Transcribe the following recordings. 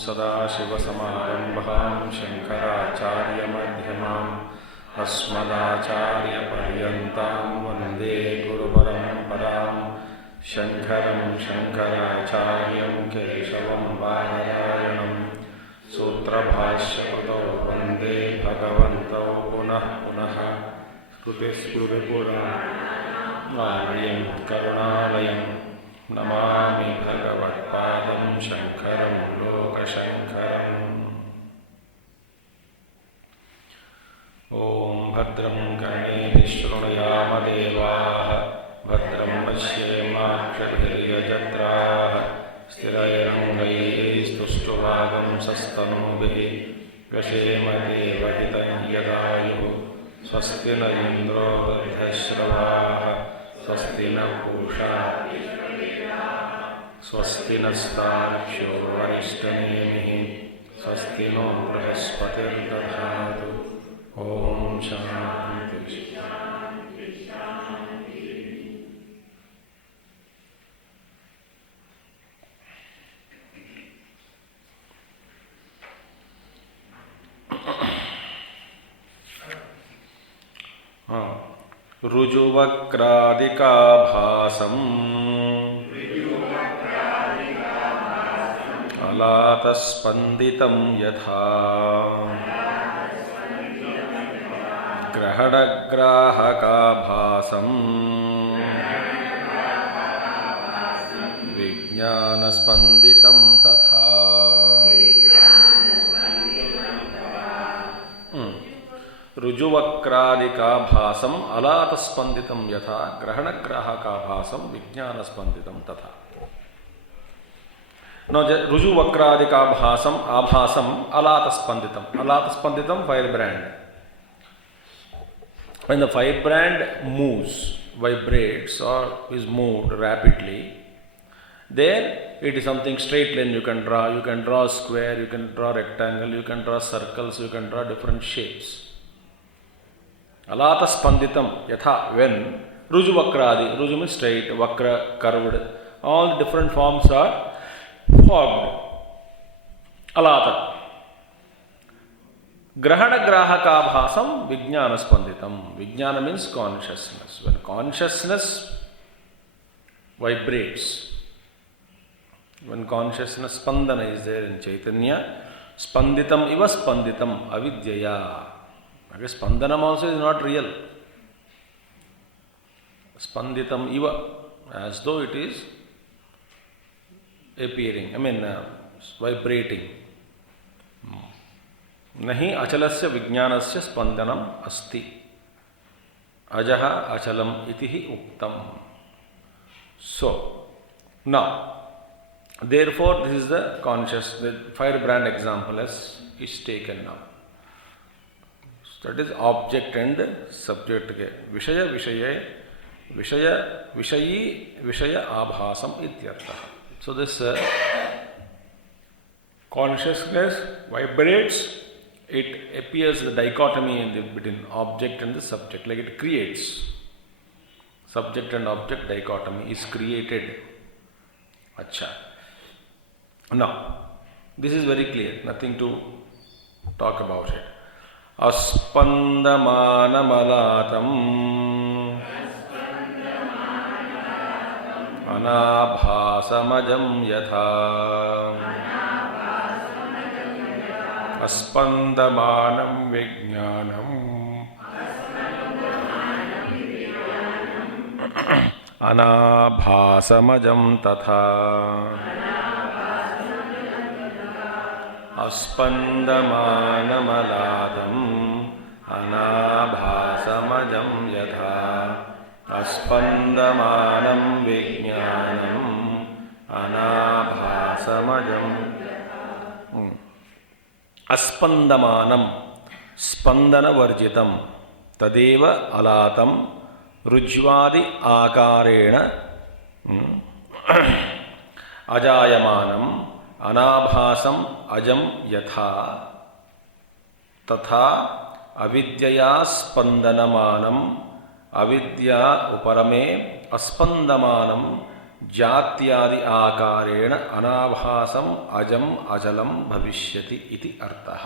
सदाशिवसमारम्भां शङ्कराचार्यमध्यमाम् अस्मदाचार्यपर्यन्तां वन्दे गुरुपरम्परां शङ्करं शङ्कराचार्यं केशवं बादरायणं सूत्रभाष्यकृतौ वन्दे भगवन्तौ पुनः पुनः श्रुतिस्मृतिपुराणालयं करुणालयं नमामि भगवत्पादं शङ्करं लोकशङ्करम्। ॐ भद्रं कर्णेभिः शृणुयाम देवाः भद्रं पश्येमाक्षभिर्यजत्राः स्थिरैरङ्गैस्तुष्टुवागंसस्तनूभिः व्यशेम देवहितं यदायुः स्वस्ति न इन्द्रो वृद्धश्रवाः स्वस्ति न पूषा स्वस्ति नस्तार्क्ष्यो अरिष्टनेमिः स्वस्ति नो बृहस्पतिर्दधातु। ॐ शान्ति शान्ति शान्ति। ऋजुवक्रादिकाभासम् अलातस्पन्दितं यथा ग्रहणग्राहकाभासम् विज्ञानस्पन्दितं तथा। ऋजुवक्रादिकाभासम् अलातस्पन्दितं यथा ग्रहणग्राहकाभासं विज्ञानस्पन्दितं तथा। Now, Rujuvakkradikabhasam, Abhasam, Alātaśānti. Alātaśānti, firebrand. When the firebrand moves, vibrates, or is moved rapidly, there it is something straight line you can draw. You can draw square, you can draw rectangle, you can draw circles, you can draw different shapes. Alātaśānti, yatha, when Rujuvakradi, Ruju means straight, Vakra, curved, all the different forms are formed. Alāta. Grahana grahaka bhasam vijnana spanditam. Vijnana means consciousness. When consciousness vibrates, when consciousness spandana is there in Chaitanya, spanditam iva spanditam avidyaya. Okay, spandanam also is not real. Spanditam iva, as though it is appearing, vibrating. Nahi achalasya vijnanasya spandanam asti. Ajaha achalam itihi uktam. So, now, therefore, this is the conscious, the firebrand example is taken now. So that is object and subject. Vishaya Vishaya Vishaya Vishayi Vishaya Abhasam ityartha. So this consciousness vibrates, it appears the dichotomy in between object and the subject, like it creates. Subject and object dichotomy is created. Acha. Now, this is very clear, nothing to talk about it. Aspandamānamalatam Anabhasamajam yatha aspandamaṇam vijñānam anābhāsamajam tatha aspandamaṇam alādam anābhāsamajam yatha aspandamaṇam vijñānam anābhāsamajam. Aspandamaṇam spandana varjitam tadeva alātam rujvādi ākāreṇa ajāyamānam anābhāsam ajam yatha tatha avidyaya spandanamānam avidya uparame aspandamānam जात्यादि आकारेण अनाभासम अजम अचलम भविष्यति इति अर्थः.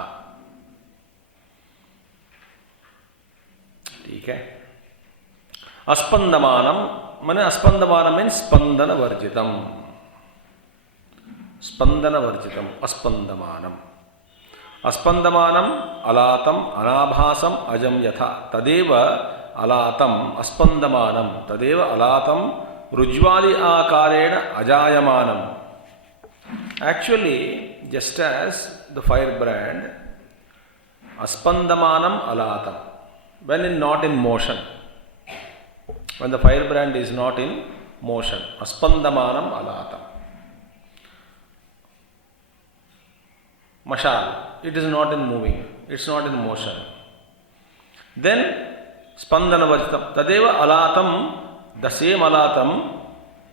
ठीक है. अस्पंदमानम माने अस्पंदमानम means स्पंदन वर्जितम. स्पंदन वर्जितम अस्पंदमानम. अस्पंदमानम अलातम अनाभासम अजम यथा तदेव अलातम अस्पंदमानम तदेव अलातम Rujvādi ākāreṇa ajāyamānam. Actually, just as the firebrand, aspandamānam alātam, when not in motion, when the firebrand is not in motion, aspandamānam alātam. Mashal, it is not in moving, it's not in motion. Then spandana vajitam, tadeva alātam. The same alatam,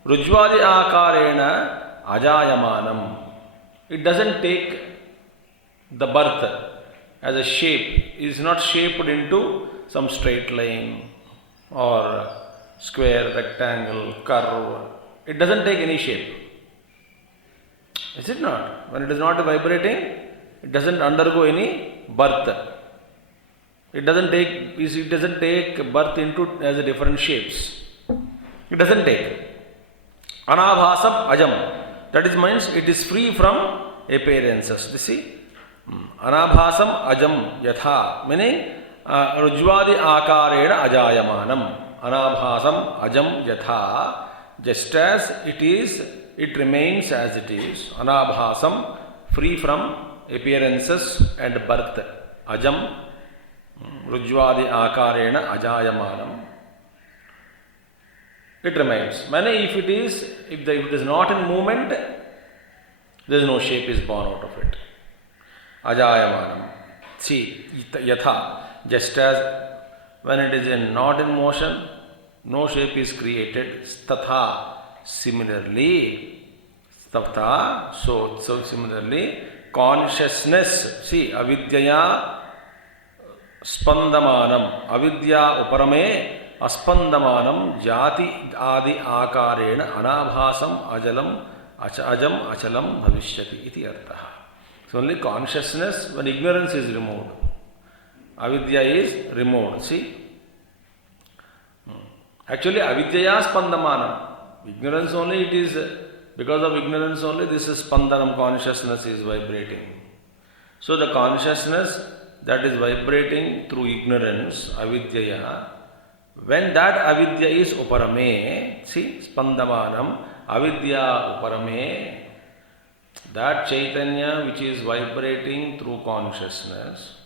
rujvādi ākāreṇa ajāyamānam. It doesn't take the birth as a shape. It is not shaped into some straight line or square, rectangle, curve. It doesn't take any shape. Is it not? When it is not vibrating, it doesn't undergo any birth. It doesn't take birth into as a different shapes. It doesn't take. Anābhāsam ajam. That is means it is free from appearances. You see? Anābhāsam ajam yatha. Meaning rujvādi ākāreṇa ajāyamānam. Anābhāsam ajam yatha. Just as it is, it remains as it is. Anābhāsam, free from appearances and birth. Ajam, rujvādi ākāreṇa ajāyamānam. It remains. If it is not in movement, there is no shape is born out of it. Ajāyamanam. See, yatha, just as when it is not in motion, no shape is created. Tatha, similarly, so similarly, consciousness, see, avidyaya spandamanam, avidya uparame aspandamaanam jati adi ākāreṇa anābhāsam ajalam ajam achalam bhavishyati iti arthaha. So only consciousness when ignorance is removed. Avidya is removed. See? Actually avidyaya spandamaanam. Ignorance only it is, because of ignorance only this is spandanam, consciousness is vibrating. So the consciousness that is vibrating through ignorance, avidyaya, when that avidya is uparame, see, spandamanam, avidya uparame, that chaitanya which is vibrating through consciousness,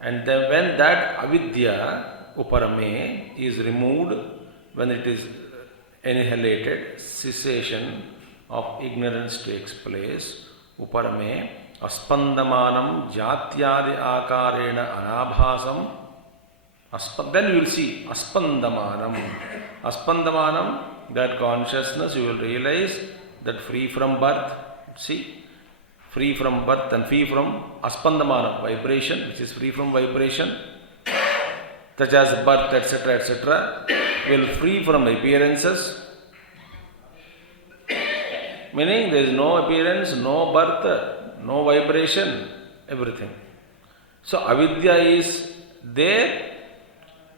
and then when that avidya uparame is removed, when it is annihilated, cessation of ignorance takes place, uparame, aspandamanam jatyādi ākāreṇa anābhāsam. Then you will see aspandamanam. Aspandamanam, that consciousness you will realize that free from birth, see, free from birth and free from aspandamanam, vibration, which is free from vibration, such as birth, etc., will free from appearances, meaning there is no appearance, no birth, no vibration, everything. So avidya is there,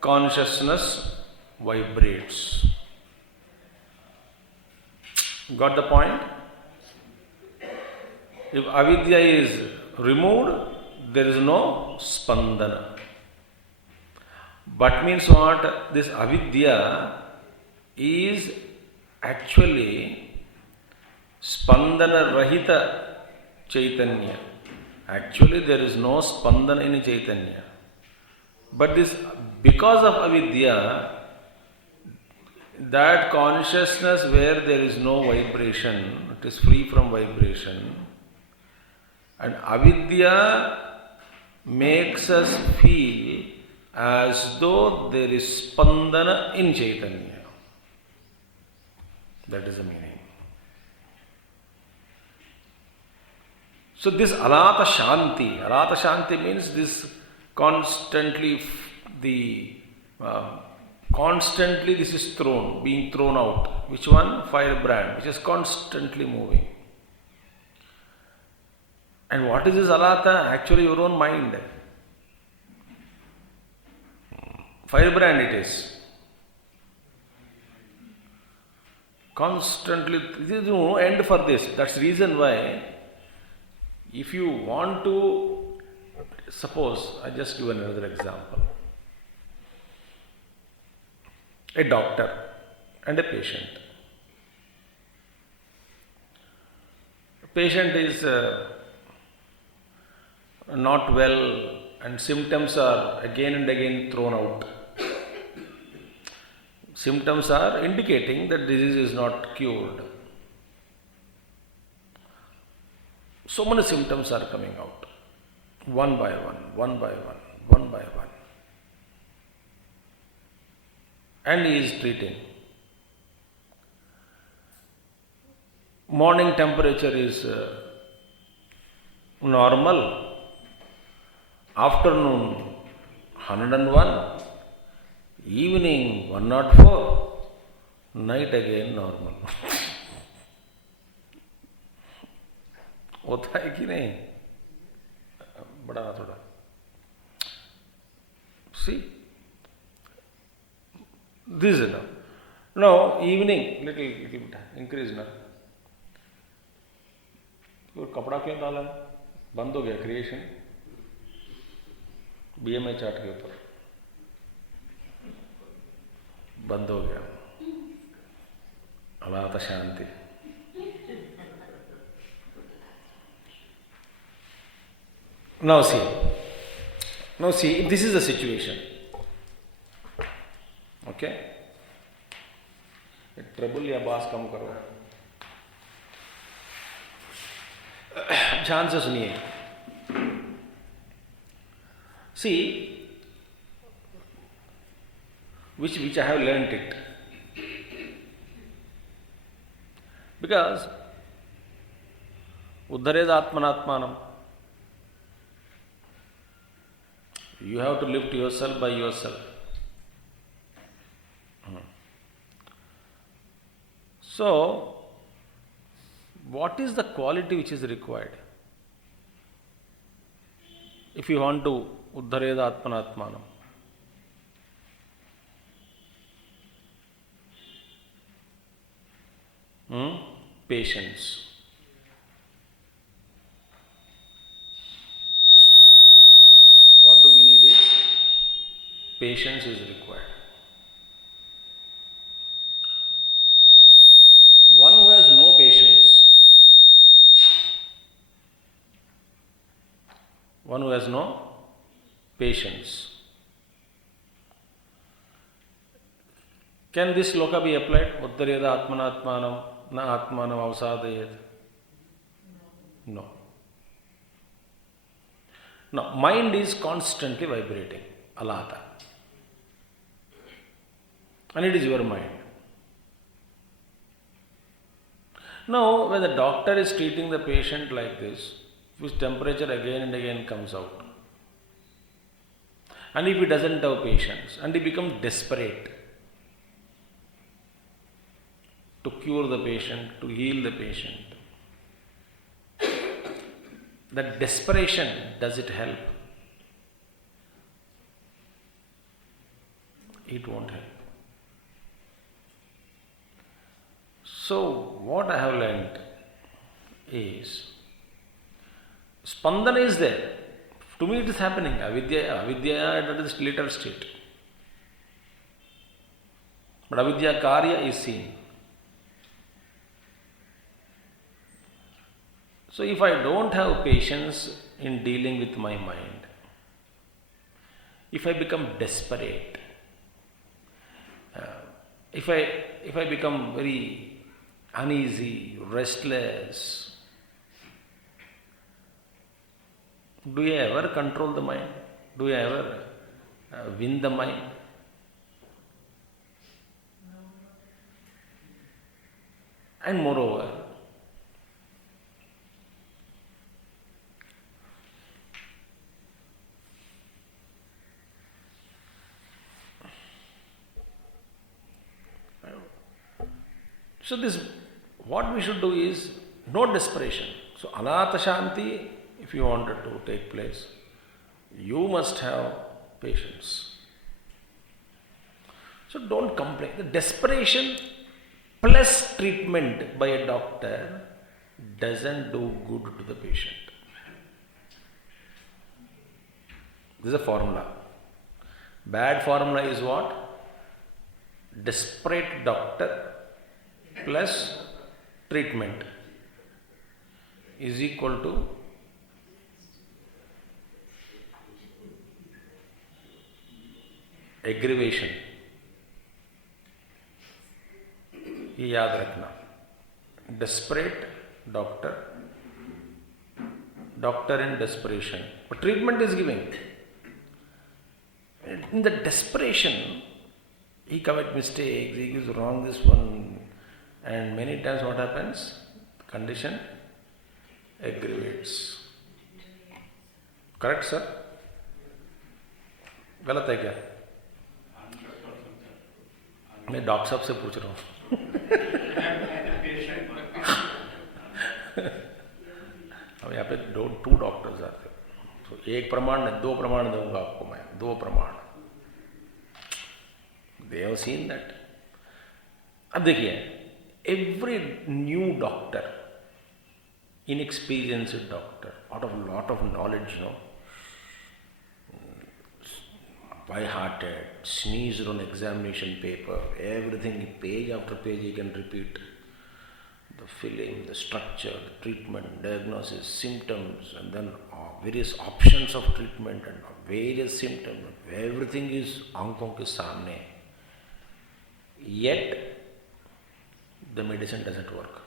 consciousness vibrates. Got the point? If avidya is removed, there is no spandana. But means what? This avidya is actually spandana rahita chaitanya. Actually there is no spandana in chaitanya. But this, because of avidya, that consciousness where there is no vibration, it is free from vibration, and avidya makes us feel as though there is spandana in chaitanya. That is the meaning. So this Alātaśānti means this constantly, constantly this is being thrown out. Which one? Firebrand, which is constantly moving. And what is this Alāta? Actually your own mind. Firebrand it is. Constantly, there is no end for this. That's the reason why, if you want to, suppose, I just give another example. A doctor and a patient. A patient is not well and symptoms are again and again thrown out. Symptoms are indicating that disease is not cured. So many symptoms are coming out, one by one, one by one, one by one. And he is treating. Morning temperature is normal, afternoon 101, evening 104, night again normal. होता है कि नहीं? बड़ा थोड़ा. See, this is enough. Now evening little bit increase ना. और कपड़ा क्यों डाला है? बंद हो गया क्रिएशन. BMI चार्ट के ऊपर बंद हो गया. Alātaśānti. Now see, this is the situation. Okay? Trouble या बास कम करो. ध्यान से सुनिए. See, which I have learnt it. Because uddhared atmanatmanam. You have to lift yourself by yourself. So, what is the quality which is required? If you want to uddhared atmanatmanam. Patience. What do we need is patience is required. One who has no patience, can this Śloka be applied? Uddhareda atmanatmanam na atmanam avsadayet. No. Now, mind is constantly vibrating, Alāta. And it is your mind. Now, when the doctor is treating the patient like this, his temperature again and again comes out. And if he doesn't have patience, and he becomes desperate to cure the patient, to heal the patient, that desperation, does it help? It won't help. So, what I have learnt is, spandana is there, To me it is happening. Avidya that is later state. But avidya karya is seen. So if I don't have patience in dealing with my mind, if I become desperate, if I become very uneasy, restless, do you ever control the mind? Do you ever win the mind? And moreover, so this, what we should do is no desperation. So Alātaśānti, if you wanted to take place, you must have patience. So don't complain. The desperation plus treatment by a doctor doesn't do good to the patient. This is a formula. Bad formula is what? Desperate doctor plus treatment is equal to aggravation. ये याद रखना. Desperate doctor in desperation, but treatment is giving. In the desperation, he commits mistakes, he gives wrong this one, and many times what happens? The condition aggravates. Correct, sir? गलत है क्या? मैं doctor साहब से पूछ रहा हूँ. अब यहाँ पे टू डॉक्टर्स आते हैं, तो एक प्रमाण नहीं, दो प्रमाण दूंगा आपको मैं, दो प्रमाण. They have seen that. अब देखिए, every new doctor, inexperienced doctor, out of a lot of knowledge, by-hearted, sneezed on examination paper, everything, page after page he can repeat. The filling, the structure, the treatment, diagnosis, symptoms, and then various options of treatment and various symptoms. Everything is aankhon ke saamne. Yet, the medicine doesn't work.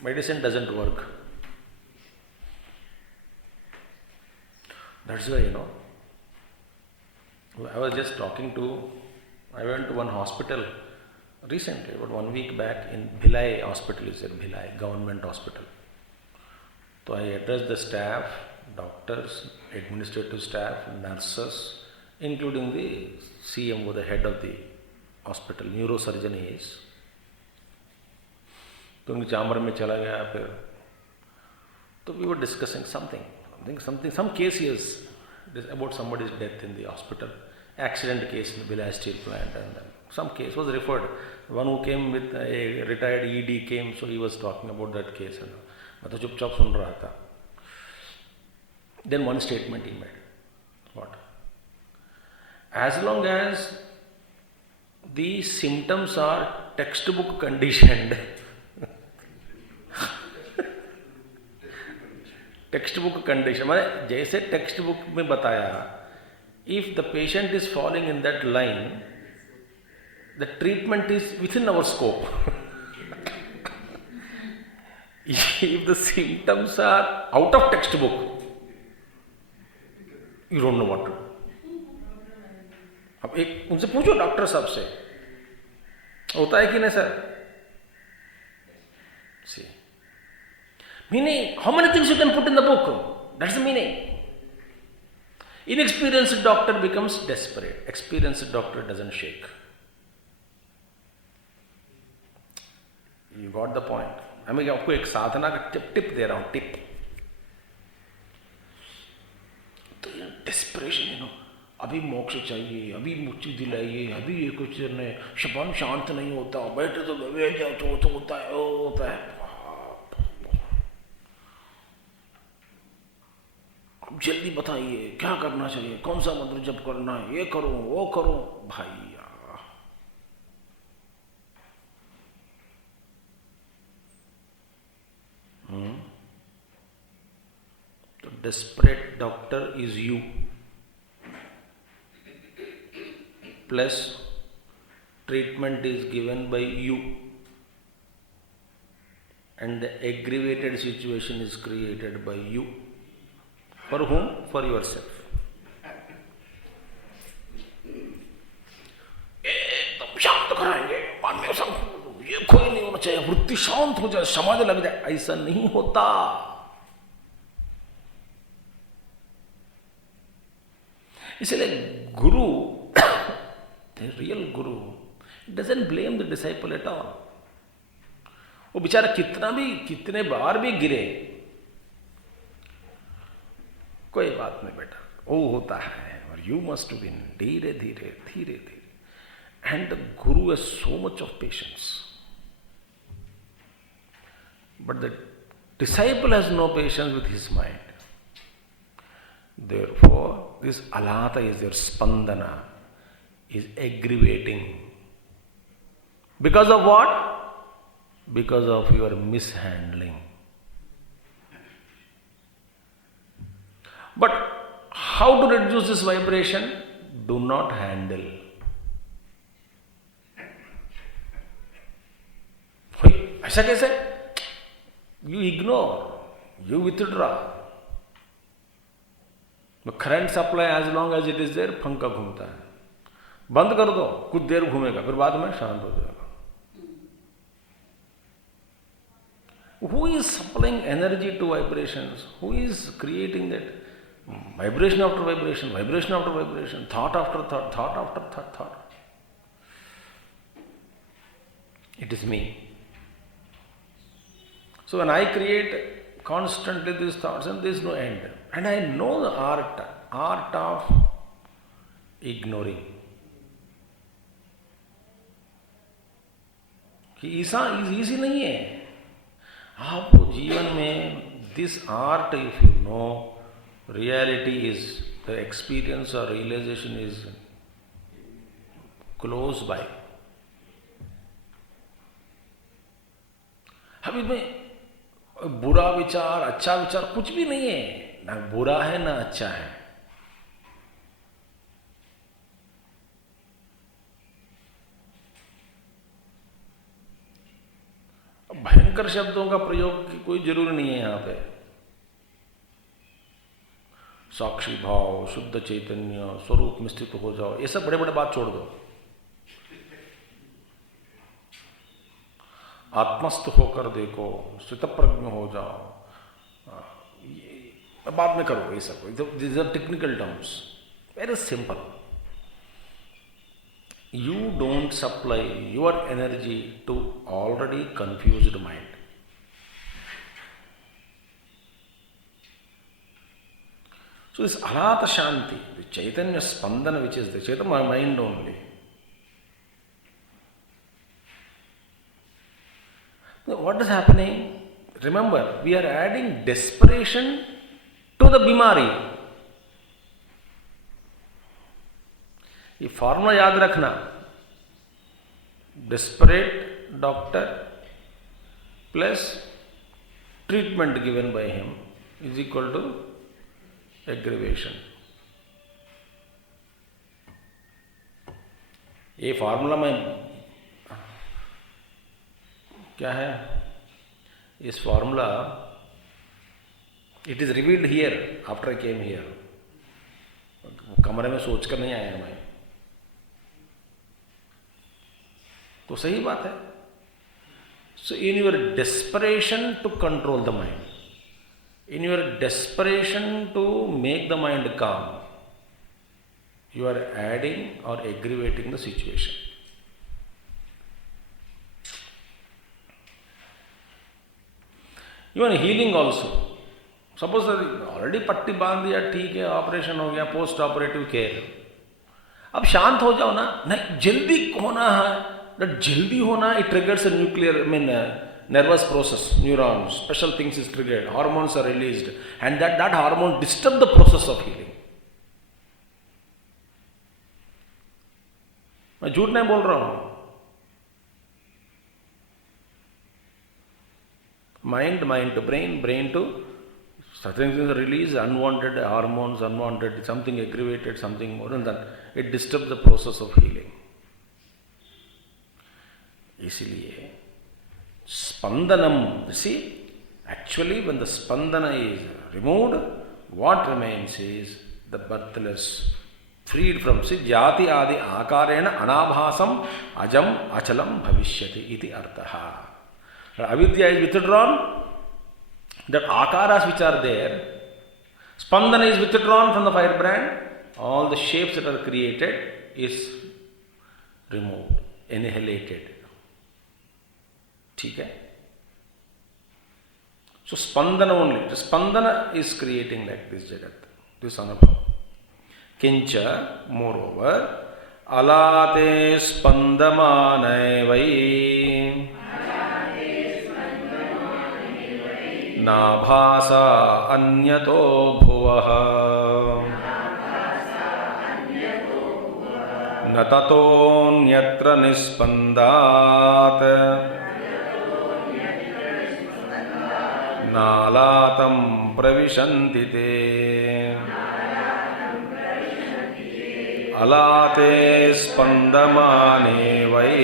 Medicine doesn't work. That's why, I was just I went to one hospital recently, about 1 week back, in Bhilai hospital, you said Bhilai, government hospital. So I addressed the staff, doctors, administrative staff, nurses, including the CMO, the head of the hospital, neurosurgeon he is. तो उनके चाम्बर में चला गया फिर, तो we were discussing some case is about somebody's death in the hospital, accident case in the Bhilai steel plant, and then some case was referred. One who came with a retired ED came, so he was talking about that case. And मैं तो चुपचाप सुन रहा था. Then one statement he made. What? As long as the symptoms are textbook conditioned, textbook condition, माने जैसे textbook में बताया, if the patient is falling in that line, the treatment is within our scope. If the symptoms are out of textbook, you don't know what to do. अब एक उनसे पूछो doctor साहब से, होता है कि नहीं sir? See, meaning, how many things you can put in the book? That's the meaning. Inexperienced doctor becomes desperate. Experienced doctor doesn't shake. You got the point. मैं आपको एक साधना का टिप दे रहा हूँ, टिप. तो डेस्परेशन, अभी मोक्ष चाहिए, अभी मुक्ति दिलाइए, अभी ये कुछ नहीं, शबन शांत नहीं होता, बैठे तो बैठ जाओ तो होता है. जल्दी बताइए क्या करना चाहिए, कौन सा मंत्र जप करना है, ये करो वो करो। भाई तो desperate doctor is you, plus treatment is given by you, and the aggravated situation is created by you. For whom? For yourself. एकदम शांत कराएंगे, मन में सब ये कोई नहीं होना चाहिए, वृत्ति शांत हो जाए, समाधि लग जाए, ऐसा नहीं होता। इसलिए गुरु, the real guru doesn't blame the disciple at all. वो बेचारा कितने बार भी गिरे, कोई बात नहीं बेटा, वो होता है, और you must win, धीरे धीरे धीरे धीरे. And the guru has so much of patience, but the disciple has no patience with his mind. Therefore, this alata is your spandana, is aggravating. Because of what? Because of your mishandling. But how to reduce this vibration? Do not handle. ऐसा कैसे? You ignore, you withdraw. The current supply, as long as it is there, पंखा घूमता है. बंद कर दो, कुछ देर घूमेगा, फिर बाद में शांत हो जाएगा. Who is supplying energy to vibrations? Who is creating that? Vibration after vibration, vibration after vibration, thought after thought, thought after thought. It is me. So when I create constantly these thoughts, and there is no end. And I know the art of ignoring. कि ऐसा easy नहीं है. आपको जीवन में this art, if you know, reality is, the experience or realization is close by. अभी में बुरा विचार, अच्छा विचार कुछ भी नहीं है, ना बुरा है ना अच्छा है. भयंकर शब्दों का प्रयोग की कोई जरूरी नहीं है यहां पे. साक्षी भाव, शुद्ध चैतन्य, स्वरूप में स्थित हो जाओ, ये सब बड़े बड़े बात छोड़ दो. आत्मस्थ होकर देखो, स्थितप्रज्ञ हो जाओ, ये बाद में करो. ये सब these are technical terms, very simple. You don't supply your energy to already confused mind. So this Alātaśānti, the Chaitanya Spandana, which is the Chaitanya mind only. What is happening? Remember, we are adding desperation to the bimari. ये formula याद रखना. Desperate doctor plus treatment given by him is equal to aggravation. ये formula में क्या है? इस formula, it is revealed here after I came here. कमरे में सोच कर नहीं आया मैं. तो सही बात है. So in your desperation to control the mind, in your desperation to make the mind calm, you are adding or aggravating the situation. Even healing also. Suppose already पट्टी बांध दिया, ठीक है, ऑपरेशन हो गया, पोस्ट ऑपरेटिव केयर. अब शांत हो जाओ ना. नहीं, जल्दी होना है. जल्दी होना, it triggers a nuclear, nervous process, neurons, special things is triggered, hormones are released, and that hormone disturbs the process of healing. मैं झूठ नहीं बोल रहा हूं. Mind to brain to certain things release, unwanted hormones, unwanted something aggravated, something more than that. It disturbs the process of healing. इसलिए स्पंदनम, see, actually when the spandana is removed, what remains is the birthless, freed from, see, jati adi akarena anabhasam ajam achalam bhavishyati iti arthaha. Avidya is withdrawn, that akaras which are there, spandana is withdrawn from the firebrand, all the shapes that are created is removed, annihilated. ठीक है? So spandana only, the spandana is creating like this jagat, this anubhava. Kincha, moreover, alate spandamane vai nabhasa anyato bhuvaha natato nyatra nispandat nālātam pravishanti te alāte spandamane vai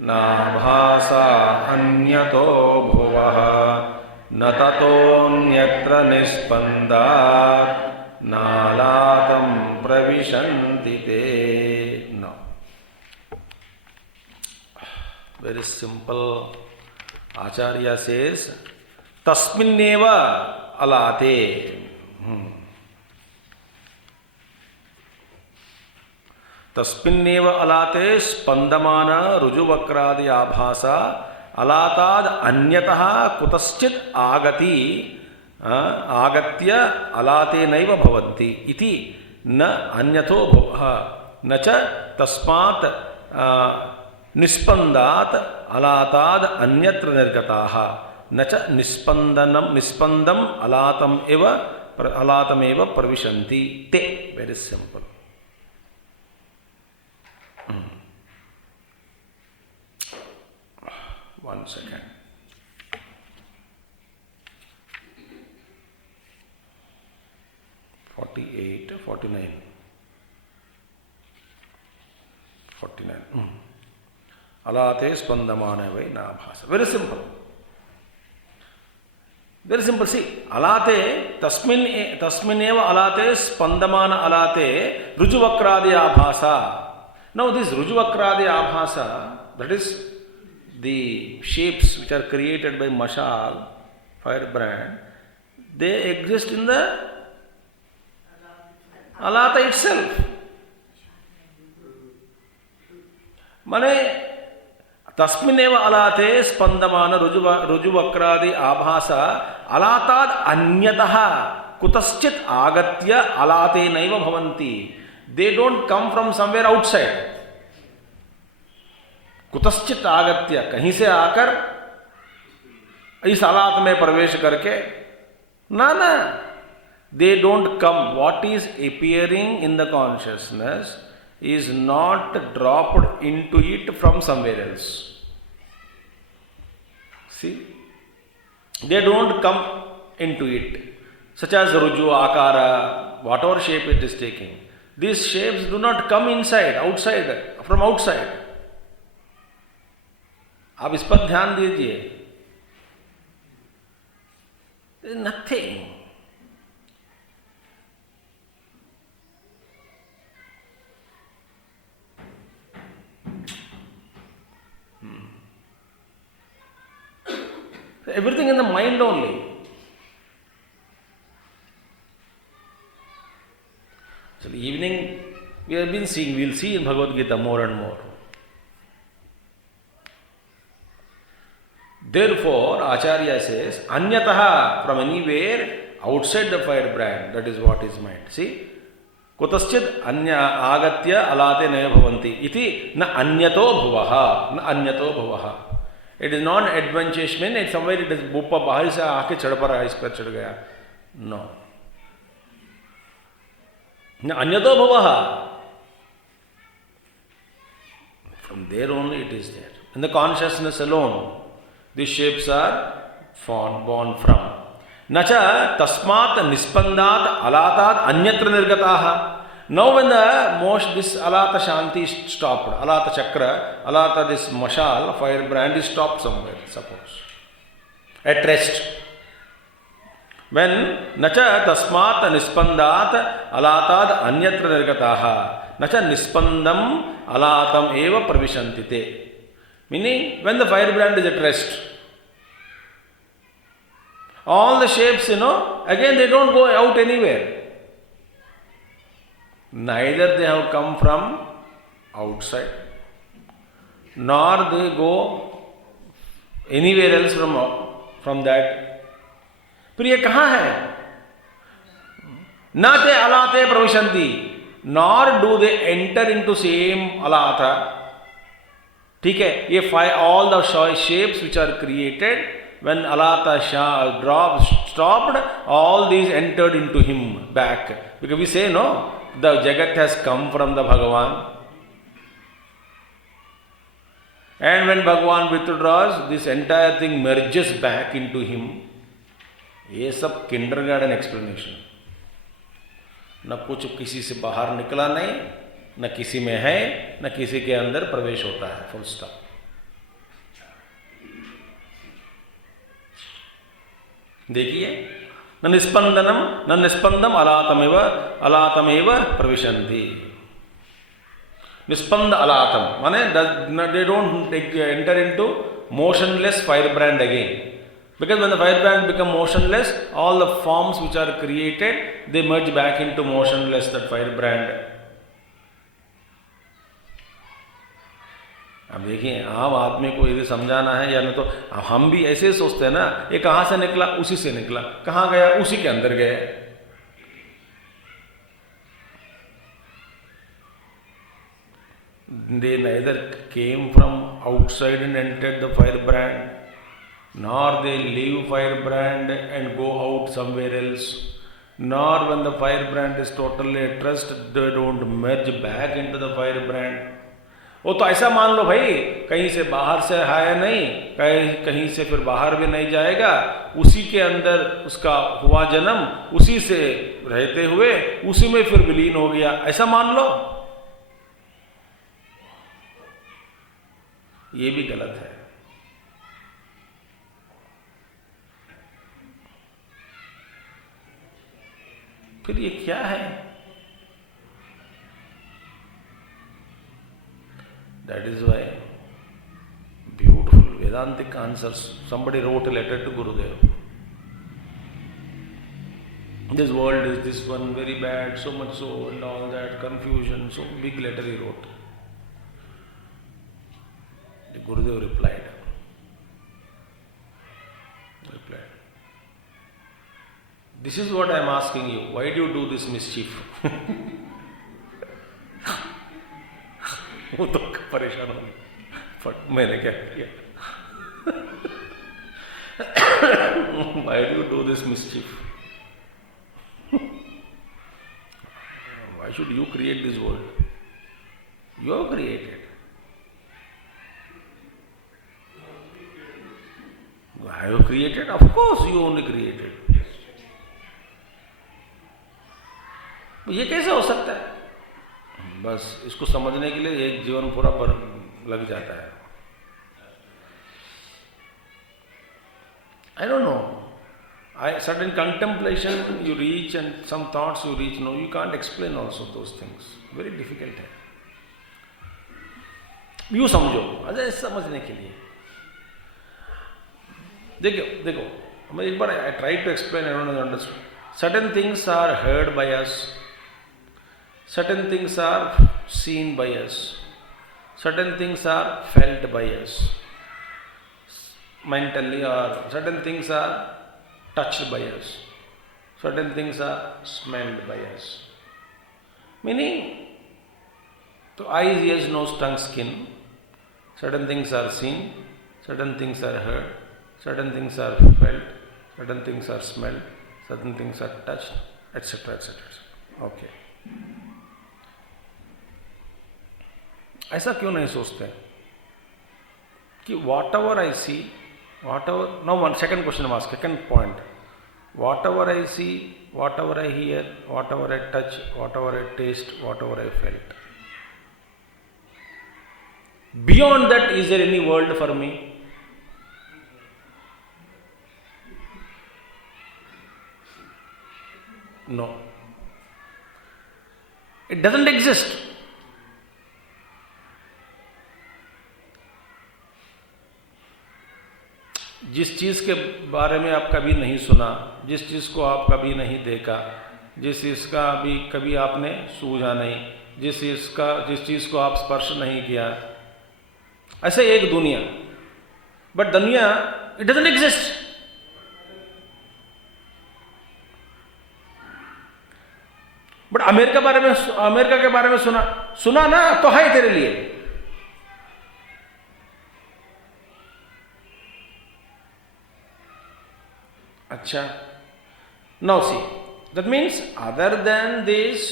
nābhāsa anyato bhuvaha natato nyatra nispandat nālātam pravishanti te. Now, very simple. Acharya says, Tasminneva alate. Tasminneva alate spandamana rujuvakradi abhasa alatad anyataha kutaschit agati agatya alate naiva bhavanti iti na anyato bhavaha na cha tasmat nispandat alatad anyatra nirgataha nacha nispandam alatam eva pravishanti te. Very simple. One second. (48, 49, 49). Alate spandamane vai nabhasa. Very simple. Very simple. See, alate tasmineva alate spandamana alate rujuvakradi abhasa. Now this rujuvakradi abhasa, that is the shapes which are created by mashal, firebrand, they exist in the alata itself. Mane tasmineva alate spandamana rujuvakradi abhasa alatad anyataha kutaschit agatya alate naiva bhavanti. They don't come from somewhere outside. कुतश्चित आगत्य, कहीं से आकर इस आलात में प्रवेश करके, ना, they don't come. What is appearing in the consciousness is not dropped into it from somewhere else. See, they don't come into it, such as ruju, akara, whatever shape it is taking. These shapes do not come inside, outside, from outside. आप इस पर ध्यान दीजिए. Nothing. Everything in the mind only. So the evening we have been seeing, we will see in Bhagavad Gita more and more. Therefore, Acharya says, anyataha, from anywhere outside the firebrand, that is what is mind. See? Kutaschid anya agatya alate naya bhavanti iti na anyato bhuvaha, na anyato bhuvaha. It is not adventurous mean it's somewhere it is ऊपर बाहर से आके चढ़ पड़ा इस पर चढ़ गया. No. अन्यतो भवः. From there only it is there. In the consciousness alone, these shapes are born from. Nacha tasmat nispandat alatat anyatra nirgataha. Now when this Alātaśānti is stopped, Alāta chakra, Alāta this mashal, firebrand is stopped somewhere, suppose. At rest. When nacha tasmat nispandat alatat anyatra nirgataha. Nacha nispandam alatam eva pravisantite. Meaning, when the firebrand is at rest, all the shapes, again they don't go out anywhere. Neither they have come from outside, nor they go anywhere else from that. फिर ये कहाँ है? न ते अलाते प्रविशन्ति, nor do they enter into same alata. ठीक है, ये all the shapes which are created when Alātaśānti stopped, all these entered into him back. Because we say no, the Jagat has come from the Bhagavan. And when Bhagavan withdraws, this entire thing merges back into him. ये सब kindergarten explanation. न कुछ किसी से बाहर निकला नहीं, न किसी में है, न किसी के अंदर प्रवेश होता है. Full stop. देखिए, न निस्पंदम अलातमेव प्रविशन्ति. निस्पंद अलातम माने they don't enter into motionless firebrand again. Because when the firebrand become motionless, all the forms which are created, they merge back into motionless, that firebrand. अब देखिए, आम आदमी को यदि समझाना है, या नहीं तो हम भी ऐसे सोचते हैं ना, ये कहाँ से निकला, उसी से निकला, कहाँ गया, उसी के अंदर गया. They neither came from outside and entered the firebrand, nor they leave firebrand and go out somewhere else, nor when the firebrand is totally at rest, they don't merge back into the firebrand. वो तो ऐसा मान लो भाई, कहीं से बाहर से आया नहीं, कहीं से फिर बाहर भी नहीं जाएगा, उसी के अंदर उसका हुआ जन्म, उसी से रहते हुए उसी में फिर विलीन हो गया, ऐसा मान लो. ये भी गलत है. फिर ये क्या है? That is why beautiful Vedantic answers. Somebody wrote a letter to Gurudev. This world is this one, very bad, so much so, and all that, confusion, so big letter he wrote. The Gurudev replied, this is what I am asking you, why do you do this mischief? वो तो परेशान हो गया, पर मैंने क्या किया? Why do you do this mischief? Why should you create this world? You have created. Why have you created? Of course you only created. ये कैसे हो सकता है? बस इसको समझने के लिए एक जीवन पूरा लग जाता है. I don't know. Certain contemplation you reach and some thoughts you reach. No, you can't explain also those things. Very difficult है. यूँ समझो, अरे समझने के लिए. देखो, मैं एक बार I tried to explain, I don't understand. Certain things are heard by us. Certain things are seen by us. Certain things are felt by us mentally, or certain things are touched by us. Certain things are smelled by us. Meaning, to eyes, ears, nose, tongue, skin, certain things are seen, certain things are heard, certain things are felt, certain things are smelled, certain things are touched, etc. etc. Okay. ऐसा क्यों नहीं सोचते कि whatever I see, whatever, now one second question I'm asking, second point, whatever I see, whatever I hear, whatever I touch, whatever I taste, whatever I felt, beyond that, is there any world for me? No. It doesn't exist. जिस चीज़ के बारे में आप कभी नहीं सुना, जिस चीज़ को आप कभी नहीं देखा, जिस चीज़ का अभी कभी आपने सूझा नहीं, जिस चीज़ को आप स्पर्श नहीं किया, ऐसे एक दुनिया. बट दुनिया, it doesn't exist. But America के बारे में सुना ना, तो है तेरे लिए. अच्छा, now see, that means other than this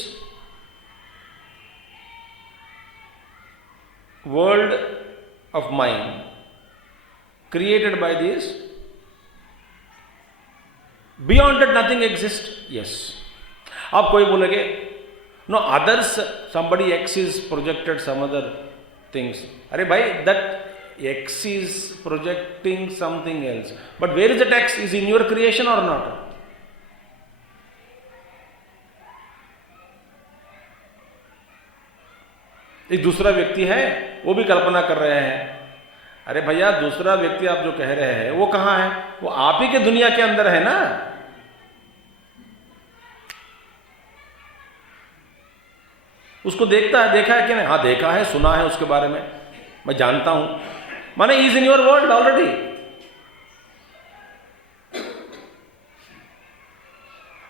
world of mind created by this, beyond that nothing exists. Yes. आप कोई बोलेंगे, no, others, somebody X is projected some other things. अरे भाई, that X is projecting something else. But where is that X? Is in your creation or not? एक दूसरा व्यक्ति है, वो भी कल्पना कर रहे हैं. अरे भैया, दूसरा व्यक्ति आप जो कह रहे हैं वो कहाँ है? वो आप ही के दुनिया के अंदर है ना. उसको देखा है कि नहीं? हाँ, देखा है, सुना है उसके बारे में, मैं जानता हूं. माने is in your world already.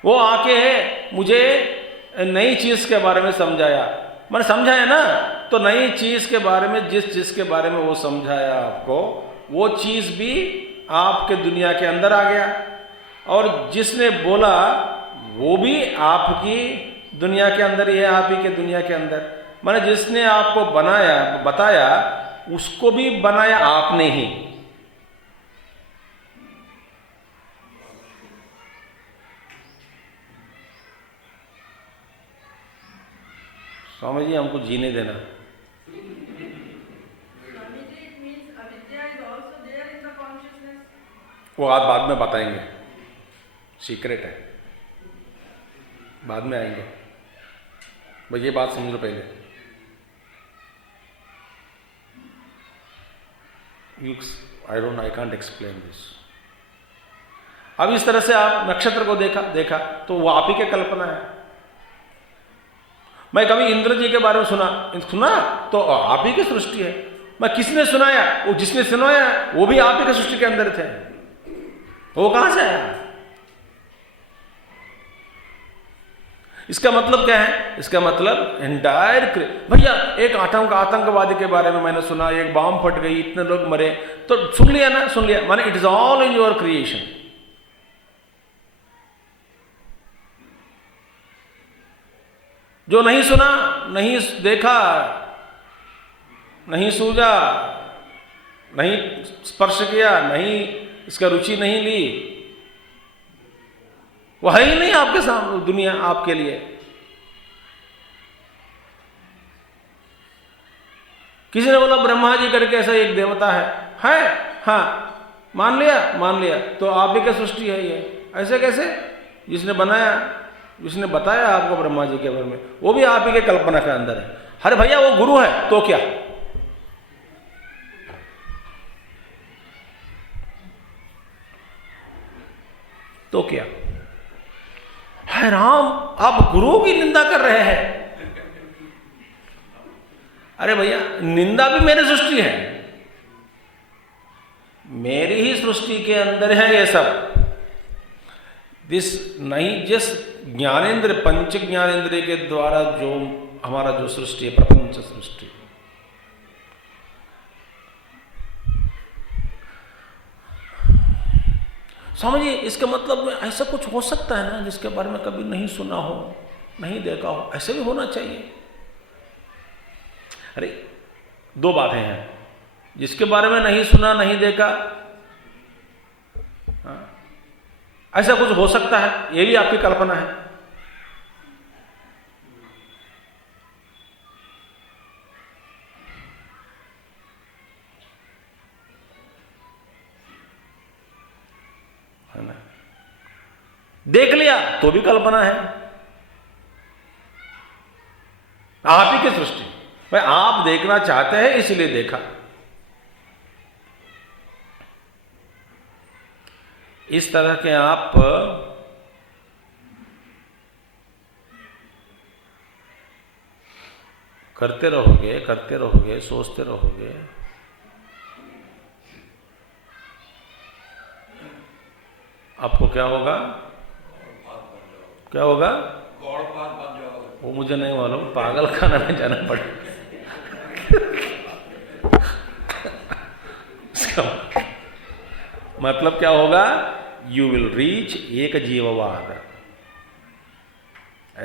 वो आके मुझे नई चीज के बारे में समझाया. मैंने समझाया ना, तो नई चीज के बारे में, जिस चीज के बारे में वो समझाया आपको, वो चीज भी आपके दुनिया के अंदर आ गया. और जिसने बोला वो भी आपकी दुनिया के अंदर ही है, आप ही के दुनिया के अंदर. माने जिसने आपको बताया, उसको भी बनाया आपने ही. स्वामी जी, हमको जीने देना. वो आप बाद में बताएंगे, सीक्रेट है, बाद में आएंगे. भाई ये बात समझ लो पहले. I can't explain this. अब इस तरह से आप नक्षत्र को देखा तो वो आप ही की कल्पना है. मैं कभी इंद्र जी के बारे में सुना तो आप ही की सृष्टि है. मैं किसने सुनाया? वो जिसने सुनाया वो भी आप ही की सृष्टि के अंदर थे. वो कहां से आया? इसका मतलब क्या है? इसका मतलब एंटायर. भैया, एक आतंकवादी के बारे में मैंने सुना, एक बॉम्ब फट गई, इतने लोग मरे, तो सुन लिया ना, सुन लिया. माने it is all in your creation. जो नहीं सुना, नहीं देखा, नहीं सूझा, नहीं स्पर्श किया, नहीं इसका रुचि नहीं ली, वो है ही नहीं आपके सामने दुनिया आपके लिए. किसी ने बोला ब्रह्मा जी करके ऐसा एक देवता है. हाँ, मान लिया, तो आप ही क्या सृष्टि है ये? ऐसे कैसे? जिसने बनाया, जिसने बताया आपको ब्रह्मा जी के बारे में, वो भी आप ही के कल्पना के अंदर है. अरे भैया, वो गुरु है तो क्या? तो क्या है? राम, आप गुरु की निंदा कर रहे हैं. अरे भैया, निंदा भी मेरी सृष्टि है, मेरी ही सृष्टि के अंदर है ये सब. दिस नहीं, जिस ज्ञानेंद्र, पंच ज्ञानेंद्र के द्वारा जो हमारा जो सृष्टि है, प्रपंच सृष्टि, स्वामी जी इसके मतलब में ऐसा कुछ हो सकता है ना जिसके बारे में कभी नहीं सुना हो, नहीं देखा हो, ऐसे भी होना चाहिए। अरे दो बातें हैं, जिसके बारे में नहीं सुना नहीं देखा, ऐसा कुछ हो सकता है, ये भी आपकी कल्पना है। है ना? देख लिया तो भी कल्पना है, आप ही की सृष्टि। भाई आप देखना चाहते हैं इसलिए देखा। इस तरह के आप करते रहोगे, सोचते रहोगे, आपको क्या होगा? क्या होगा? वो मुझे नहीं मालूम, पागल खाना में जाना पड़ेगा। मतलब क्या होगा? यू विल रीच एक जीववाद,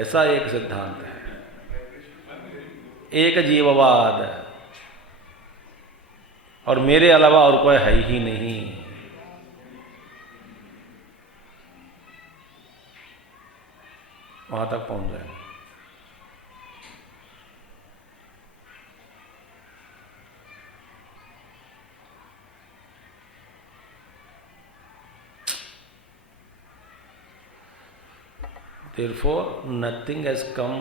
ऐसा एक सिद्धांत है, एक जीववाद, और मेरे अलावा और कोई है ही नहीं। वहां तक पहुंच जाए। Therefore, nothing has come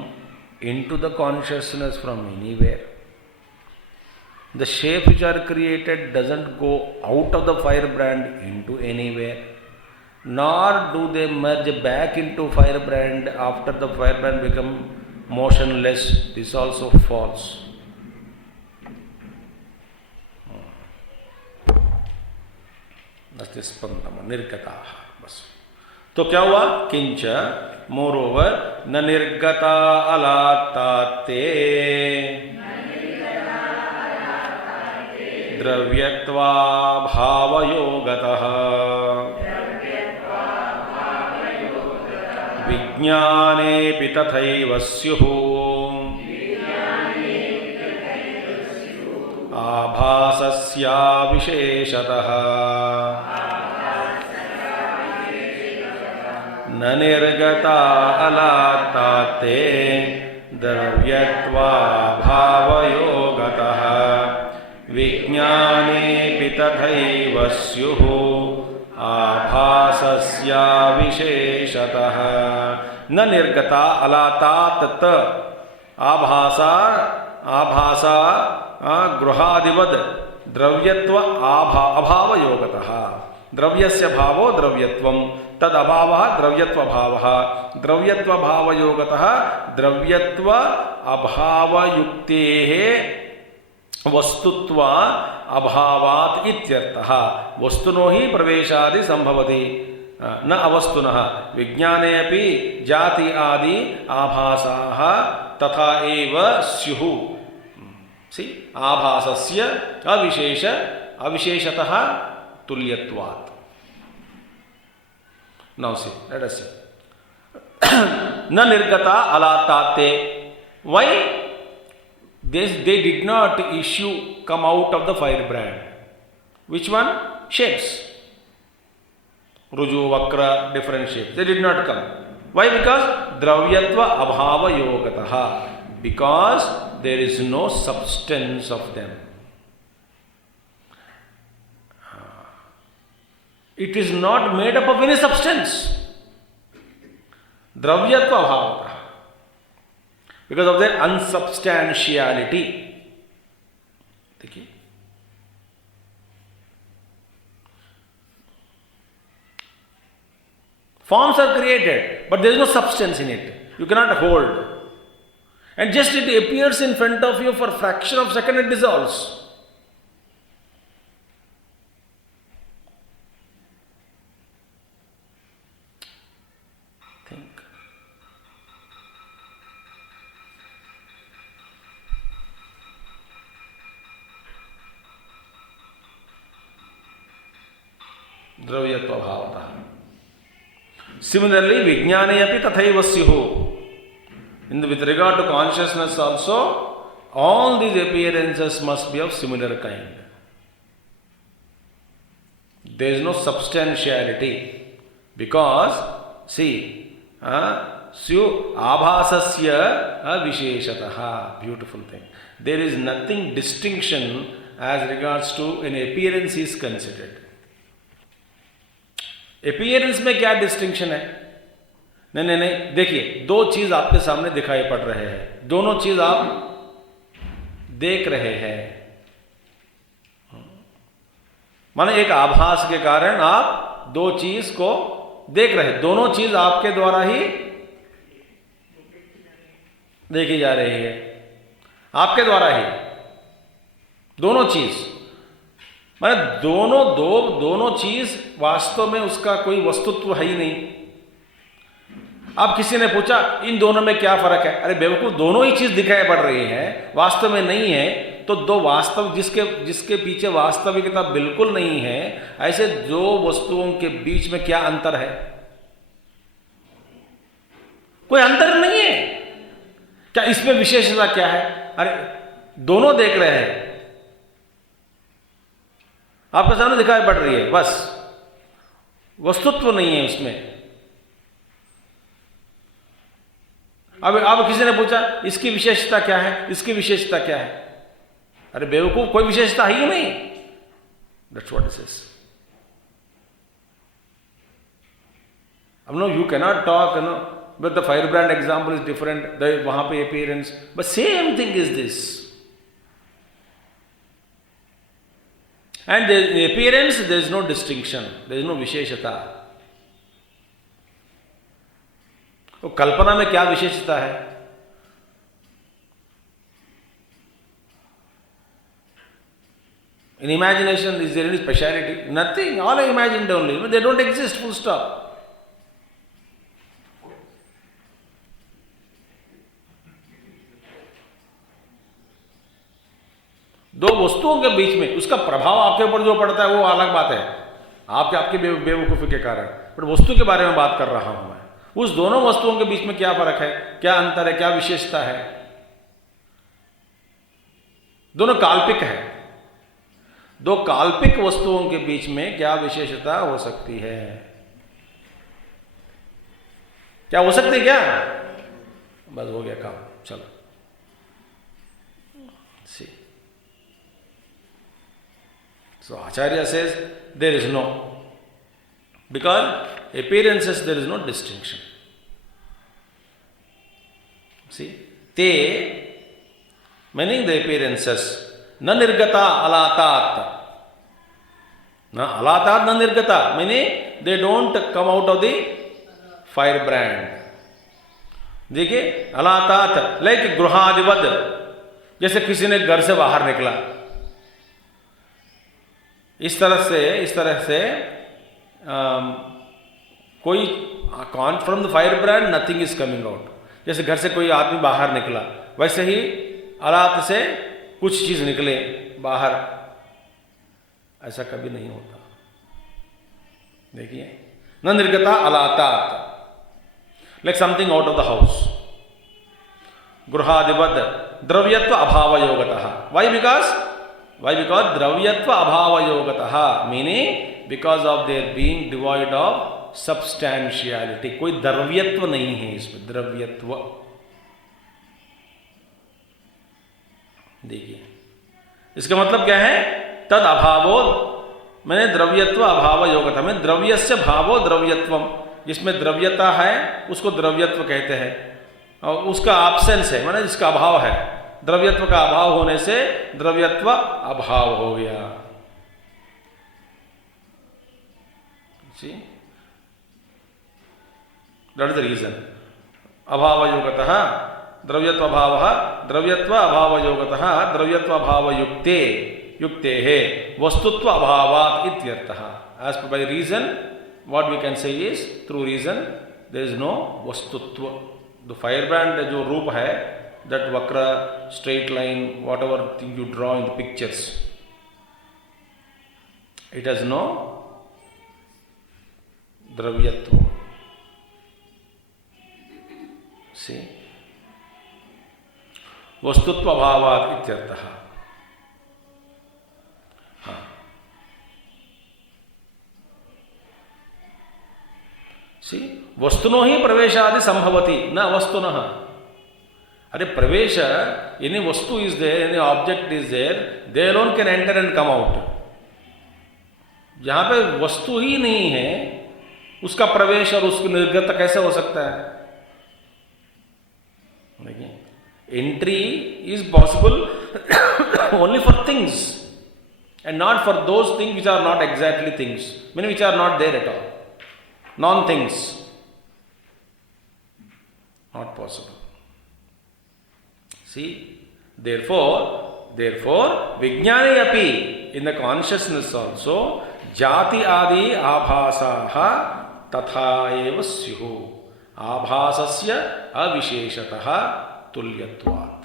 into the consciousness from anywhere. The shape which are created doesn't go out of the firebrand into anywhere, nor do they merge back into firebrand after the firebrand become motionless. This also false. Nasti spandam nirgataha. बस तो क्या हुआ? किंच more over न निर्गता अलाताते द्रव्यत्वा भावयोगतः विज्ञानेऽपि तथैव स्युः आभासस्या विशेषतः न निर्गता अलाताते द्रव्यत्वा भावयोगतः विज्ञानेऽपि तथैव स्युः आभासस्या विशेषतः न निर्गता अलातात आभासा गृहादिवद द्रव्यत्व अभावयोगतः द्रव्यस्य भावो द्रव्यत्वं तद अभावः द्रव्यत्व भावः द्रव्यत्व भावयोगतः द्रव्यत्व अभावयुक्तेः वस्तुत्व अभावात् इत्यर्थः। वस्तुनो हि प्रवेशादि संभवति न अवस्तुनः विज्ञाने अपि जाति आदि आभासाः तथा एव स्युः। सी आभासस्य अविशेषतः तुल्यत्वात्। Now see, let us see. न निर्गता अलाताते. Why? They did not come out of the firebrand. Which one? Shapes. Ruju, Vakra, different shapes. They did not come. Why? Because dravyatva abhava yogataha. Because there is no substance of them. It is not made up of any substance. Dravyatva bhavata. Because of their unsubstantiality. देखिए, forms are created, but there is no substance in it. You cannot hold. And just it appears in front of you for a fraction of a second, it dissolves. द्रव्यत्व भावतः Similarly, vijnane api tathaiva syuh. With regard to consciousness also, all these appearances must be of similar kind. There is no substantiality. Because, see, Syu abhasasya visheshataha. Beautiful thing. There is nothing distinction as regards to an appearance is considered. Appearance में क्या distinction है? नहीं, देखिए, दो चीज आपके सामने दिखाई पड़ रहे हैं, दोनों चीज आप देख रहे हैं। माने एक आभास के कारण आप दो चीज को देख रहे हैं, दोनों चीज आपके द्वारा ही देखी जा रही है, आपके द्वारा ही दोनों चीज। माने दोनों चीज वास्तव में उसका कोई वस्तुत्व है ही नहीं। अब किसी ने पूछा इन दोनों में क्या फर्क है? अरे बेवकूफ, दोनों ही चीज दिखाई पड़ रही है, वास्तव में नहीं है। तो दो वास्तव जिसके पीछे वास्तविकता बिल्कुल नहीं है, ऐसे दो वस्तुओं के बीच में क्या अंतर है? कोई अंतर नहीं है। क्या इसमें विशेषता क्या है? अरे दोनों देख रहे हैं, आपके सामने दिखाई पड़ रही है, बस वस्तुत्व नहीं है उसमें। अब किसी ने पूछा इसकी विशेषता क्या है, इसकी विशेषता क्या है? अरे बेवकूफ, कोई विशेषता है ही नहीं। That's what it is. You cannot talk, but the firebrand example is different. वहां पे appearance, but same thing is this. And the appearance, there is no distinction, there is no विशेषता। तो कल्पना में क्या विशेषता है? In imagination, is there any speciality? Nothing. All are imagined only. They don't exist, full stop. दो वस्तुओं के बीच में उसका प्रभाव आपके ऊपर जो पड़ता है वो अलग बात है, आपके बेवकूफ़ी के कारण। बट वस्तु के बारे में बात कर रहा हूं मैं। उस दोनों वस्तुओं के बीच में क्या फर्क है, क्या अंतर है, क्या विशेषता है? दोनों काल्पिक है। दो काल्पिक वस्तुओं के बीच में क्या विशेषता हो सकती है? क्या हो सकती है? क्या बस हो गया काम, चलो। सी, so Acharya says there is no, because appearances there is no distinction. See, te meaning the appearances, na nirgata alatat, na nirgata, meaning they don't come out of the firebrand. देखिए, alatat like गृहादिवद, जैसे किसी ने घर से बाहर निकला, इस तरह से कोई from the fire brand nothing is coming out. जैसे घर से कोई आदमी बाहर निकला, वैसे ही अलात से कुछ चीज निकले बाहर, ऐसा कभी नहीं होता। देखिए, न निर्गता अलातात, like something out of the house. गृहादिवद द्रव्यत्व अभावयोगतः। Why? Because dravyatva abhavayogatah, meaning because of their being devoid of substantiality. कोई द्रव्यत्व नहीं है इसमें, द्रव्यत्व। देखिए, इसका मतलब क्या है? तद अभावो, मैंने द्रव्यत्व अभावयोगतः में द्रव्यस्य भावो द्रव्यत्वम, जिसमें द्रव्यता है उसको द्रव्यत्व कहते हैं, और उसका एब्सेंस है, माने जिसका अभाव है। द्रव्यत्व का अभाव होने से द्रव्यत्व अभाव हो गया। That is the reason. अभावयोगतः द्रव्यत्व अभावः, द्रव्यत्व अभावयोगतः द्रव्यत्व अभावयुक्ते, युक्तेः वस्तुत्व अभावात् इत्यर्थः। As per by reason, what we can say is through reason there is no वस्तुत्व। द फायरब्रांड जो रूप है, that vakra, straight line, whatever thing you draw in the pictures, it has no dravyatva, सी वस्तुत्व अभावात् इत्यर्थः। हाँ, सी वस्तुनो ही प्रवेशादि संभवति न वस्तुनः। अरे प्रवेश, any वस्तु is there, any object is there, they alone can enter and come out. जहां पे वस्तु ही नहीं है उसका प्रवेश और उसकी निर्गत कैसे हो सकता है? देखिए, entry is possible only for things and not for those things which are not exactly things, mean which are not there at all, non things, not possible. See, therefore, vijnane api, in the consciousness also, jati adi abhasaha tatha eva syuhu, abhasasya avisheshatah tulyatvat.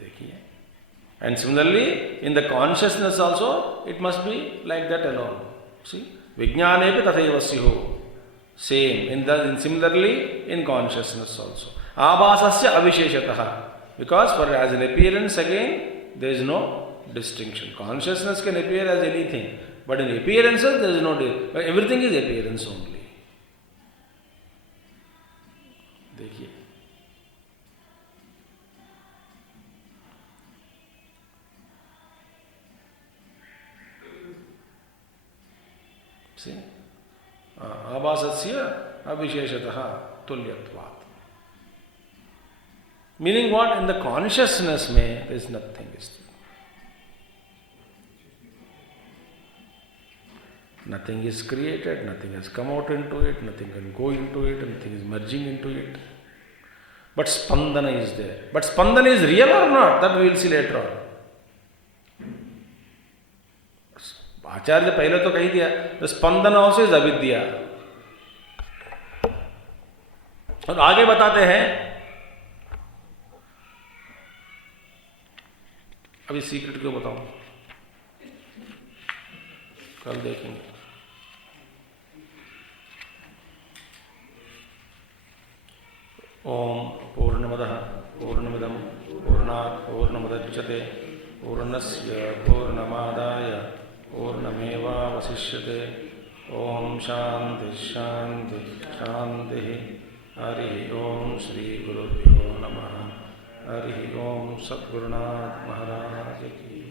देखिए, and similarly in the consciousness also it must be like that alone. See, vijnane api tatha eva syuhu, same similarly in consciousness also. Abhasasya avisheshatah, because for as an appearance again there is no distinction. Consciousness can appear as anything, but in appearances there is no everything is appearance only. देखिए, see, abhasasya avisheshatah tulyatvat. Meaning what? In the consciousness में there is nothing is there. Nothing is created, nothing has come out into it, nothing can go into it, nothing is merging into it. But Spandana is there. But Spandana is real or not? That we will see later on. आचार्य पहले तो कही दिया, the Spandana also is avidya. और आगे बताते हैं, अभी secret क्यों बताऊं, कल देखेंगे। ओम पूर्णमदः पूर्णमिदं पूर्णात् पूर्णमुदच्यते पूर्णस्य पूर्णमादाय पूर्णमेवावशिष्यते। ओम शांति शांति शांति। हरि ओम श्री गुरुभ्यो नमः। हरि ओम सद्गुरुनाथ महाराज की।